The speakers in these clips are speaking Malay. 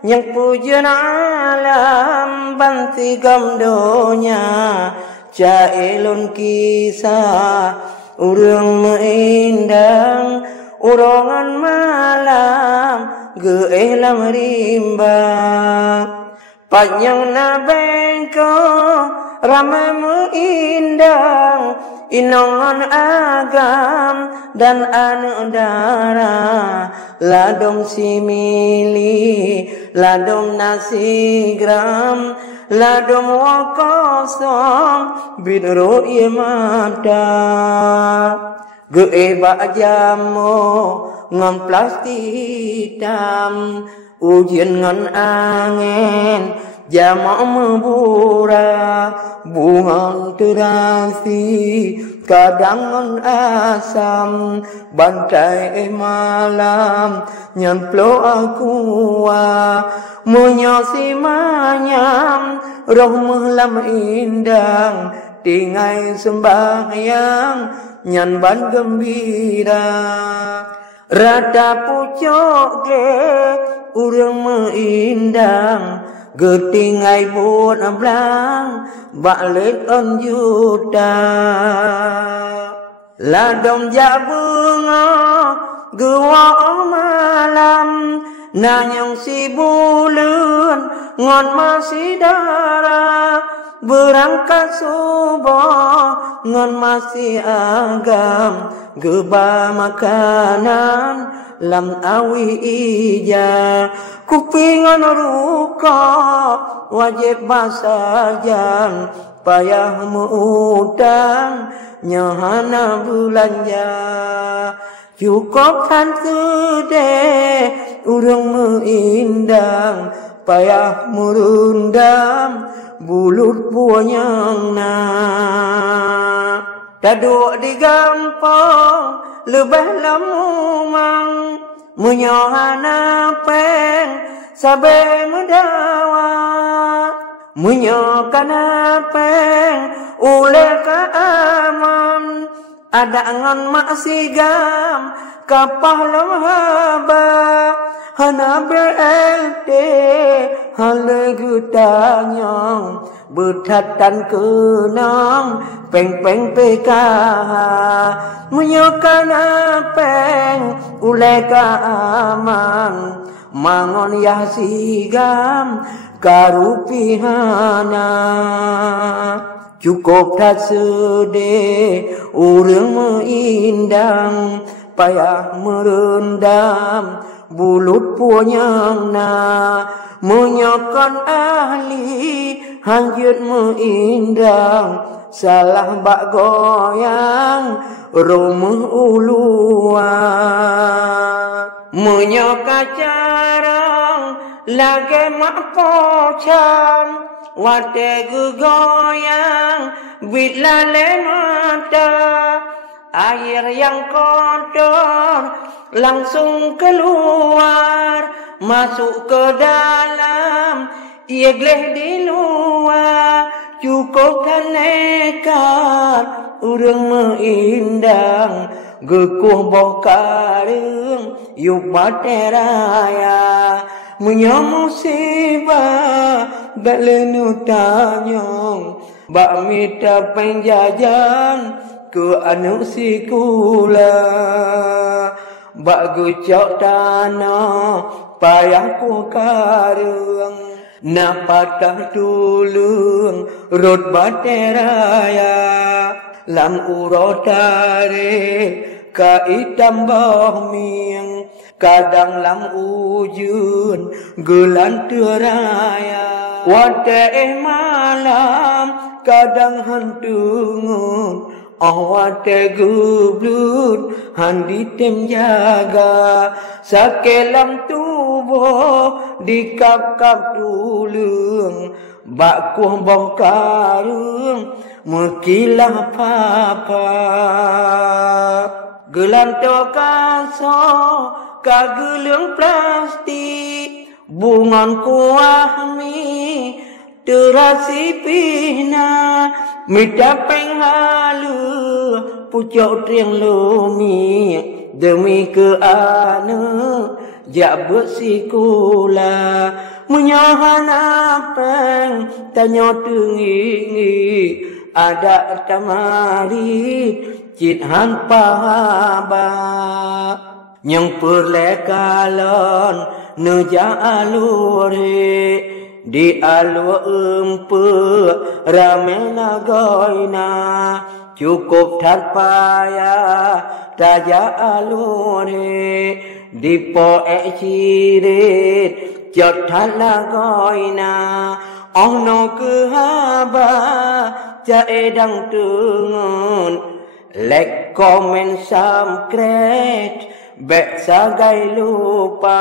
yang pujian alam banti gamdonya cailun kisah urang meindang urongan malam geelam rimba panjang na bengko ramai meindang inongan agam dan anu darah ladong simili ladong nasi gram ladong wakosong bidro imada geeba jamo ngan plastik hitam ujian ngan angin jama membura bunga terasi kadang asam bantai malam nyamplo aku menyosi manyam roh melam indang tingai sembahyang nyan ban gembira rada pucuk le urang meindang getingai buat ablang balik on juta ladong jabunga gewa malam nanyong si bulan ngon masih darah berangkat subuh ngon masih agam geba makanan lam awi ija kupingan ruka wajib basajang payah muutang nyahana belanja cukup kan sude urang meindang payah merundam bulut buanyang na daduk di gampang lebih lamumang menyohana peng sabe mendawa menyokana peng ule ka aman ada angan maksigam kapah lemhaba hana belte hale gutanyang bertatan kenang peng-peng PKH menyokana peng uleka aman mangon yasigam karupihana cukup tak sedih urang meindang payah merendam bulut punyang na menyokan ahli hanjut meindang salah bak goyang rumah uluan menyoka carang lagi mak pocang wate goyang bila lemata air yang kotor langsung keluar masuk ke dalam ia gleh di luar cukup kan nekat urang meindang gekuh bokareng yuk bateraya musibah balenu tanyong bak mita penjajan ke anu sikula bak gucok tanah payah ku kareng na patah tulung rot bateraya lam urotare ka itam bahming kadang lam ujun gelan teraya wate malam kadang hantungun wate gublut handi tem jaga sakelam tubuh di kap-kap tulung bakuh bongkarung mekilah papa gelanto kaso kagelung plastik bungan kuah mi terasi pina mita penghalu pucuk triang lumi demi ke anu jak bersikula menyohan apeng tanya tengi ada tamari cit han pahaba yang perlekalon neja alure di alu empe rame nagoina cukup tarpaya taja alure di poe cirit jotan nagoina ono kehaba caedang tungun like comment subscribe back sagai lupa.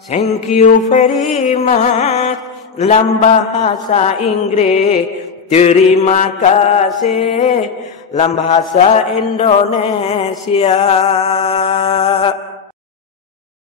Thank you very much dalam bahasa Inggris. Terima kasih dalam bahasa Indonesia.